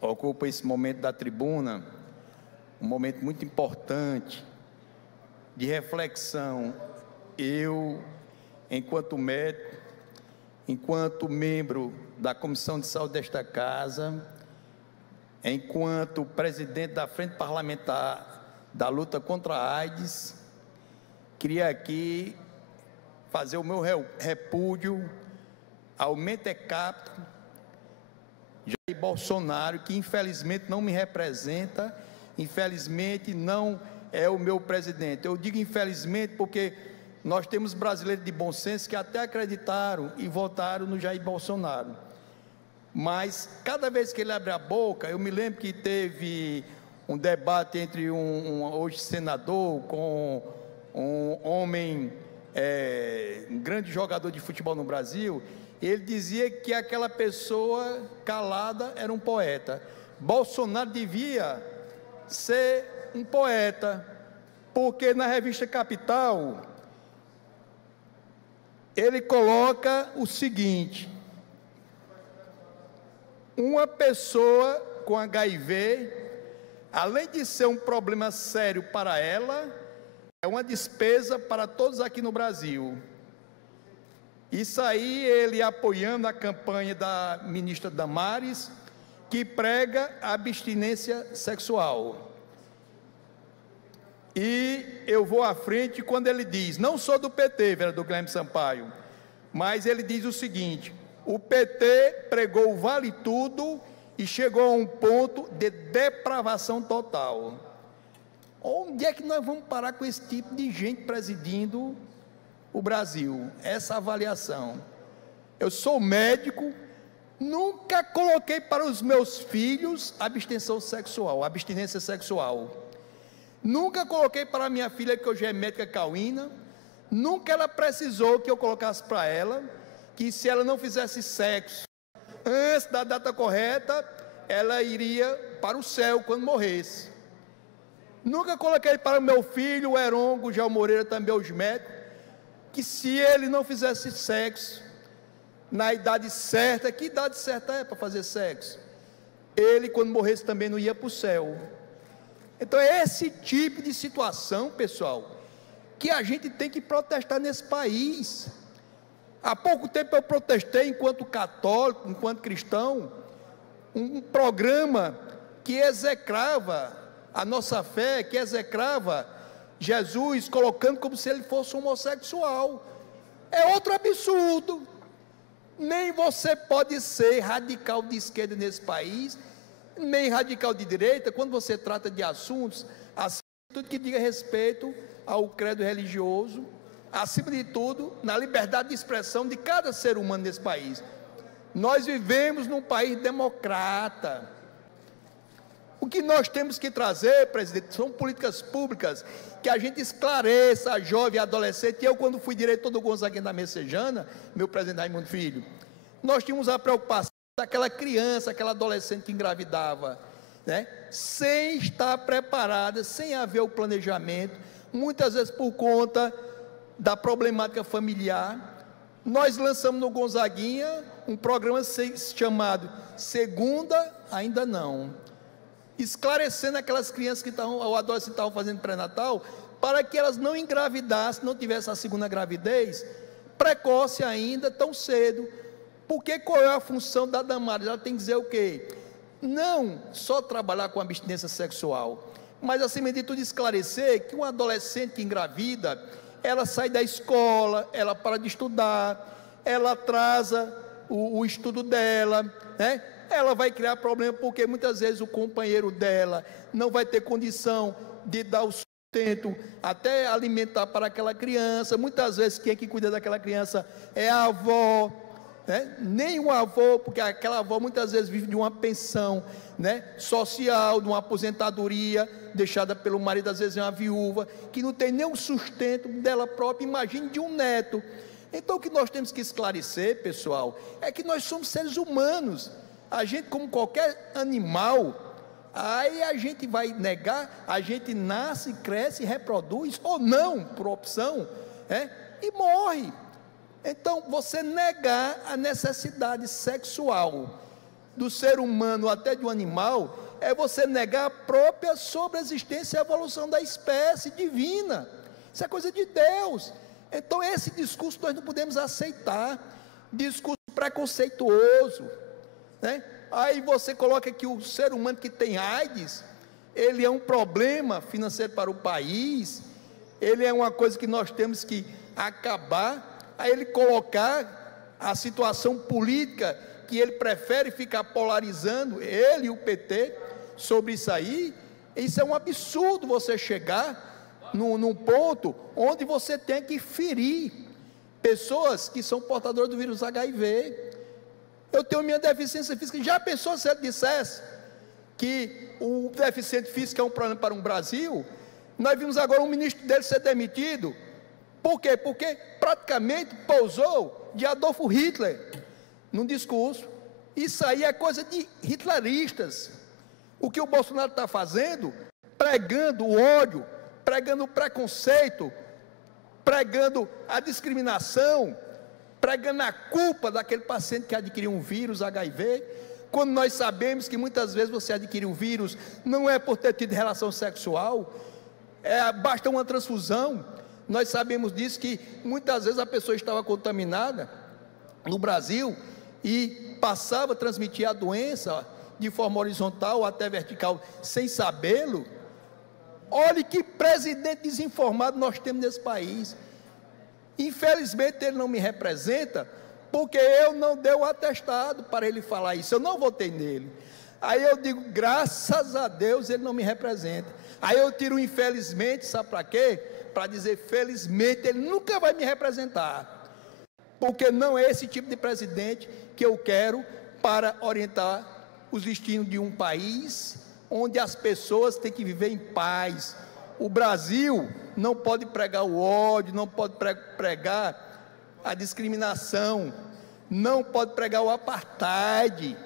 ocupo esse momento da tribuna, um momento muito importante de reflexão. Eu, enquanto médico, enquanto membro da Comissão de Saúde desta Casa, enquanto presidente da Frente Parlamentar da luta contra a AIDS, queria aqui fazer o meu repúdio ao mentecapto Jair Bolsonaro, que infelizmente não me representa, infelizmente não é o meu presidente. Eu digo infelizmente porque nós temos brasileiros de bom senso que até acreditaram e votaram no Jair Bolsonaro. Mas cada vez que ele abre a boca, eu me lembro que teve um debate entre hoje senador com um homem, um grande jogador de futebol no Brasil. Ele dizia que aquela pessoa calada era um poeta. Bolsonaro devia ser um poeta, porque na revista Capital ele coloca o seguinte: uma pessoa com HIV, além de ser um problema sério para ela, é uma despesa para todos aqui no Brasil. Isso aí ele apoiando a campanha da ministra Damares, que prega a abstinência sexual. E eu vou à frente quando ele diz, não sou do PT, vereador Guilherme Sampaio, mas ele diz o seguinte: o PT pregou o vale tudo e chegou a um ponto de depravação total. Onde é que nós vamos parar com esse tipo de gente presidindo o Brasil? Essa avaliação. Eu sou médico, nunca coloquei para os meus filhos abstenção sexual, abstinência sexual. Nunca coloquei para minha filha, que hoje é médica cauína, nunca ela precisou que eu colocasse para ela que se ela não fizesse sexo antes da data correta, ela iria para o céu quando morresse. Nunca coloquei para o meu filho, o Herongo, João Moreira, também os médicos, que se ele não fizesse sexo na idade certa, que idade certa é para fazer sexo? Ele, quando morresse, também não ia para o céu. Então é esse tipo de situação, pessoal, que a gente tem que protestar nesse país. Há pouco tempo eu protestei, enquanto católico, enquanto cristão, um programa que execrava a nossa fé, que execrava Jesus, colocando como se ele fosse homossexual. É outro absurdo. Nem você pode ser radical de esquerda nesse país, nem radical de direita, quando você trata de assuntos, assim, tudo que diga respeito ao credo religioso, acima de tudo, na liberdade de expressão de cada ser humano nesse país. Nós vivemos num país democrata. O que nós temos que trazer, presidente, são políticas públicas que a gente esclareça a jovem e adolescente. Eu, quando fui diretor do Gonzaguinha da Messejana, meu presidente Raimundo Filho, nós tínhamos a preocupação daquela criança, aquela adolescente que engravidava, né, sem estar preparada, sem haver o planejamento, muitas vezes por conta da problemática familiar. Nós lançamos no Gonzaguinha um programa chamado Segunda Ainda Não, esclarecendo aquelas crianças que estavam, ou adolescentes que estavam fazendo pré-natal, para que elas não engravidassem, não tivessem a segunda gravidez precoce ainda, tão cedo. Porque qual é a função da Damares? Ela tem que dizer o quê? Não só trabalhar com abstinência sexual, mas acima de tudo esclarecer que um adolescente que engravida, ela sai da escola, ela para de estudar, ela atrasa o estudo dela, né? Ela vai criar problema porque muitas vezes o companheiro dela não vai ter condição de dar o sustento, até alimentar para aquela criança. Muitas vezes quem é que cuida daquela criança é a avó, né? Nem o avô, porque aquela avó muitas vezes vive de uma pensão, né, social, de uma aposentadoria deixada pelo marido, às vezes é uma viúva, que não tem nenhum sustento dela própria, imagine de um neto. Então o que nós temos que esclarecer, pessoal, é que nós somos seres humanos. A gente, como qualquer animal, aí a gente vai negar, a gente nasce, cresce, reproduz, ou não, por opção, e morre. Então, você negar a necessidade sexual do ser humano até de um animal, é você negar a própria sobreexistência e a evolução da espécie divina. Isso é coisa de Deus. Então esse discurso nós não podemos aceitar, discurso preconceituoso, né? Aí você coloca que o ser humano que tem AIDS, ele é um problema financeiro para o país, ele é uma coisa que nós temos que acabar, aí ele colocar a situação política, que ele prefere ficar polarizando, ele e o PT, sobre isso aí. Isso é um absurdo, você chegar num ponto onde você tem que ferir pessoas que são portadoras do vírus HIV. Eu tenho minha deficiência física. Já pensou se ele dissesse que o deficiente físico é um problema para o Brasil? Nós vimos agora um ministro dele ser demitido. Por quê? Porque praticamente pousou de Adolfo Hitler num discurso. Isso aí é coisa de hitleristas. O que o Bolsonaro está fazendo, pregando o ódio, pregando o preconceito, pregando a discriminação, pregando a culpa daquele paciente que adquiriu um vírus HIV, quando nós sabemos que muitas vezes você adquire o vírus, não é por ter tido relação sexual, basta uma transfusão. Nós sabemos disso, que muitas vezes a pessoa estava contaminada no Brasil e passava a transmitir a doença de forma horizontal ou até vertical, sem sabê-lo. Olhe que presidente desinformado nós temos nesse país. Infelizmente ele não me representa, porque eu não dei o atestado para ele falar isso, eu não votei nele. Aí eu digo, graças a Deus ele não me representa. Aí eu tiro o infelizmente, sabe para quê? Para dizer, felizmente ele nunca vai me representar, porque não é esse tipo de presidente que eu quero para orientar os destinos de um país onde as pessoas têm que viver em paz. O Brasil não pode pregar o ódio, não pode pregar a discriminação, não pode pregar o apartheid.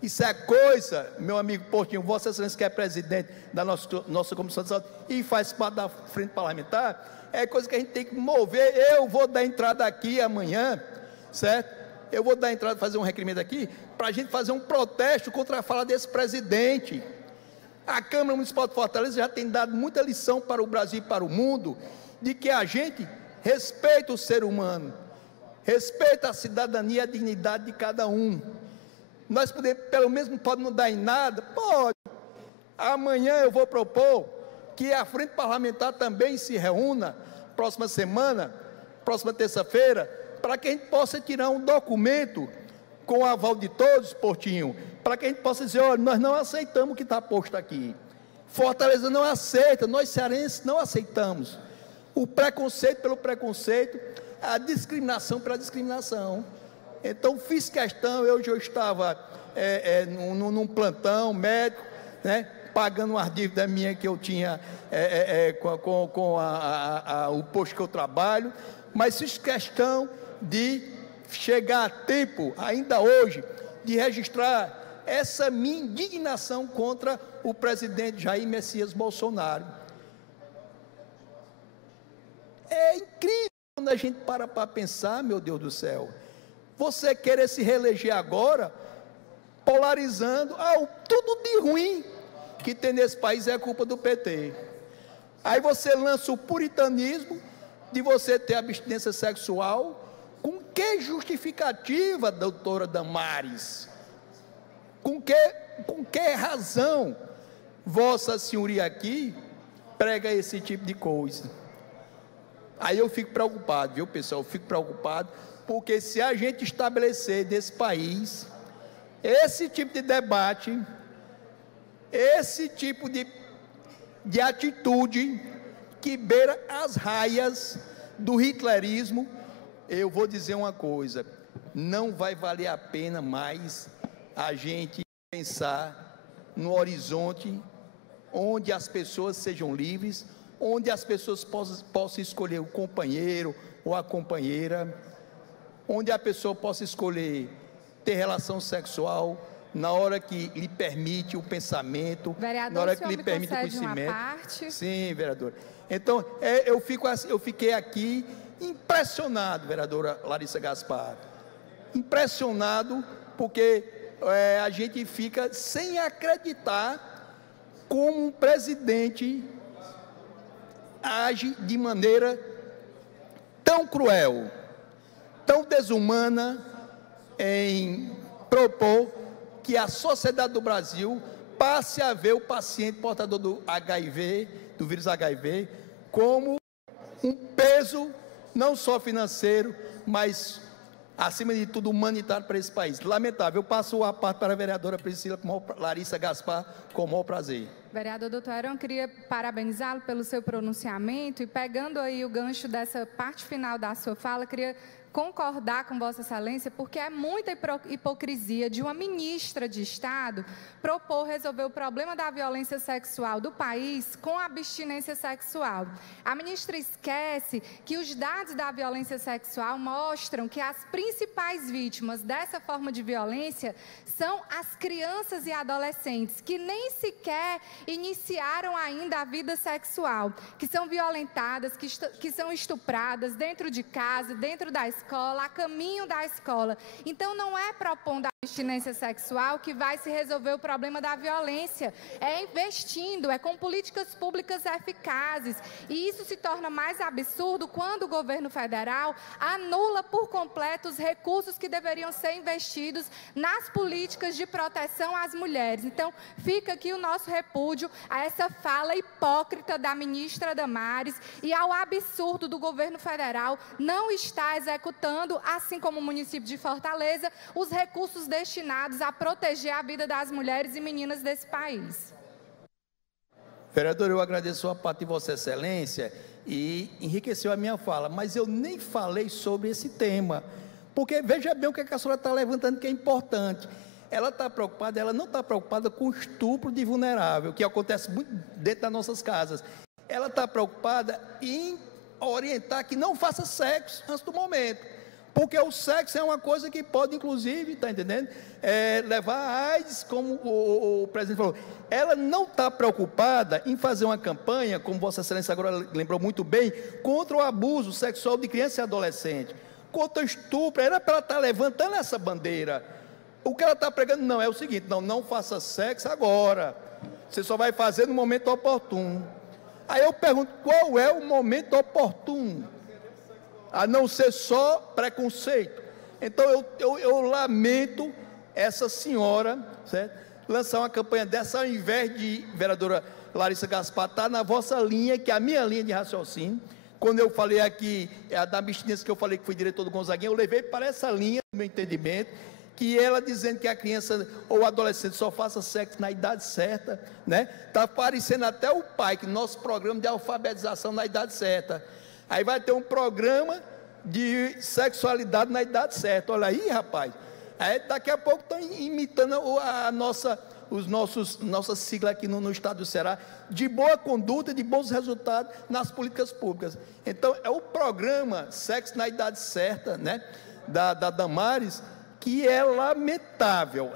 Isso é coisa, meu amigo Portinho, Vossa Excelência, que é presidente da nossa Comissão de Saúde e faz parte da frente parlamentar, é coisa que a gente tem que mover. Eu vou dar entrada aqui amanhã, certo? Eu vou dar entrada, fazer um requerimento aqui, para a gente fazer um protesto contra a fala desse presidente. A Câmara Municipal de Fortaleza já tem dado muita lição para o Brasil e para o mundo, de que a gente respeita o ser humano, respeita a cidadania e a dignidade de cada um. Nós podemos, pelo menos não pode mudar em nada? Pode. Amanhã eu vou propor que a frente parlamentar também se reúna, próxima semana, próxima terça-feira, para que a gente possa tirar um documento com o aval de todos, Portinho, para que a gente possa dizer, olha, nós não aceitamos o que está posto aqui. Fortaleza não aceita, nós cearenses não aceitamos. O preconceito pelo preconceito, a discriminação pela discriminação. Então fiz questão, eu já estava num plantão médico, né, pagando umas dívidas minhas que eu tinha com o posto que eu trabalho, mas fiz questão de chegar a tempo, ainda hoje, de registrar essa minha indignação contra o presidente Jair Messias Bolsonaro. É incrível quando a gente para pensar, meu Deus do céu, você querer se reeleger agora, polarizando, tudo de ruim que tem nesse país é culpa do PT. Aí você lança o puritanismo de você ter abstinência sexual. Com que justificativa, doutora Damares? Com que razão Vossa Senhoria aqui prega esse tipo de coisa? Aí eu fico preocupado, viu, pessoal? Eu fico preocupado, porque se a gente estabelecer nesse país esse tipo de debate, esse tipo de atitude que beira as raias do hitlerismo, eu vou dizer uma coisa, não vai valer a pena mais a gente pensar no horizonte onde as pessoas sejam livres, onde as pessoas possam escolher o companheiro ou a companheira, onde a pessoa possa escolher ter relação sexual na hora que lhe permite o pensamento, vereador, na hora que lhe permite o conhecimento. Uma parte? Sim, vereador. Então, eu fiquei aqui impressionado, vereadora Larissa Gaspar, impressionado, porque a gente fica sem acreditar como um presidente age de maneira tão cruel, tão desumana, em propor que a sociedade do Brasil passe a ver o paciente portador do HIV, do vírus HIV, como um peso não só financeiro, mas, acima de tudo, humanitário para esse país. Lamentável. Eu passo a parte para a vereadora Priscila Larissa Gaspar, com o maior prazer. Vereador Dr. Heron, queria parabenizá-lo pelo seu pronunciamento e, pegando aí o gancho dessa parte final da sua fala, queria concordar com Vossa Excelência, porque é muita hipocrisia de uma ministra de Estado propor resolver o problema da violência sexual do país com a abstinência sexual. A ministra esquece que os dados da violência sexual mostram que as principais vítimas dessa forma de violência são as crianças e adolescentes, que nem sequer iniciaram ainda a vida sexual, que são violentadas, que são estupradas dentro de casa, dentro da escola, a caminho da escola. Então, não é propondo a abstinência sexual que vai se resolver o problema da violência. É investindo, é com políticas públicas eficazes. E isso se torna mais absurdo quando o governo federal anula por completo os recursos que deveriam ser investidos nas políticas de proteção às mulheres. Então, fica aqui o nosso repúdio a essa fala hipócrita da ministra Damares e ao absurdo do governo federal não estar executando, assim como o município de Fortaleza, os recursos destinados a proteger a vida das mulheres e meninas desse país. Vereador, eu agradeço a parte de Vossa Excelência e enriqueceu a minha fala, mas eu nem falei sobre esse tema, porque veja bem o que a senhora está levantando, que é importante. Ela está preocupada, ela não está preocupada com o estupro de vulnerável, que acontece muito dentro das nossas casas. Ela está preocupada em orientar que não faça sexo antes do momento, porque o sexo é uma coisa que pode, inclusive, está entendendo, levar a AIDS, como o presidente falou. Ela não está preocupada em fazer uma campanha, como Vossa Excelência agora lembrou muito bem, contra o abuso sexual de criança e adolescente, contra o estupro. Era para ela estar levantando essa bandeira. O que ela está pregando não é o seguinte: não faça sexo agora, você só vai fazer no momento oportuno. Aí eu pergunto, qual é o momento oportuno? A não ser só preconceito. Então eu lamento essa senhora, certo, lançar uma campanha dessa, ao invés de, vereadora Larissa Gaspar, estar na vossa linha, que é a minha linha de raciocínio. Quando eu falei aqui, a da abstinência, que eu falei que fui diretor do Gonzaguinha, eu levei para essa linha, do meu entendimento, que ela dizendo que a criança ou o adolescente só faça sexo na idade certa, né? Está parecendo até o pai, que nosso programa de alfabetização na idade certa. Aí vai ter um programa de sexualidade na idade certa. Olha aí, rapaz. Aí daqui a pouco estão imitando nossa sigla aqui no estado do Ceará, de boa conduta, de bons resultados nas políticas públicas. Então, é o programa Sexo na Idade Certa, né, da Damares, que é lamentável.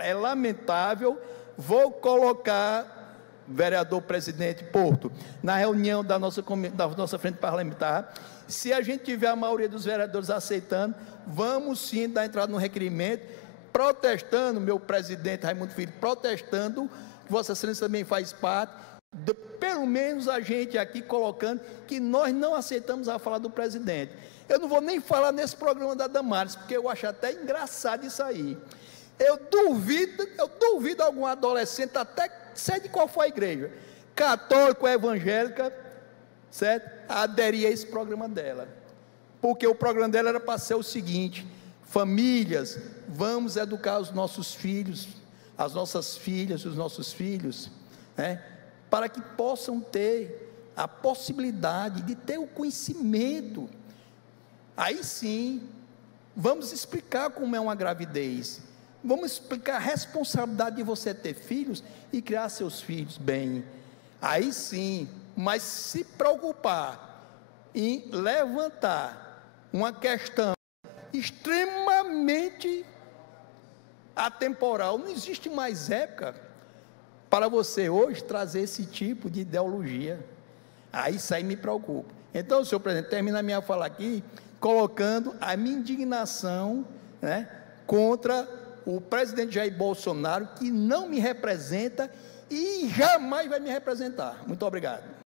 Vou colocar, vereador presidente Porto, na reunião da nossa frente parlamentar, se a gente tiver a maioria dos vereadores aceitando, vamos sim dar entrada no requerimento, protestando, meu presidente Raimundo Filho, protestando, que Vossa Excelência também faz parte, pelo menos a gente aqui colocando que nós não aceitamos a fala do presidente. Eu não vou nem falar nesse programa da Damares, porque eu acho até engraçado isso aí. Eu duvido algum adolescente, até sei de qual foi a igreja, católica ou evangélica, certo, aderir a esse programa dela, porque o programa dela era para ser o seguinte: famílias, vamos educar os nossos filhos, as nossas filhas, os nossos filhos, né, para que possam ter a possibilidade de ter o conhecimento. Aí sim, vamos explicar como é uma gravidez, vamos explicar a responsabilidade de você ter filhos e criar seus filhos bem. Aí sim, mas se preocupar em levantar uma questão extremamente atemporal, não existe mais época para você hoje trazer esse tipo de ideologia. Aí isso aí me preocupa. Então, senhor presidente, termina a minha fala aqui, colocando a minha indignação, né, contra o presidente Jair Bolsonaro, que não me representa e jamais vai me representar. Muito obrigado.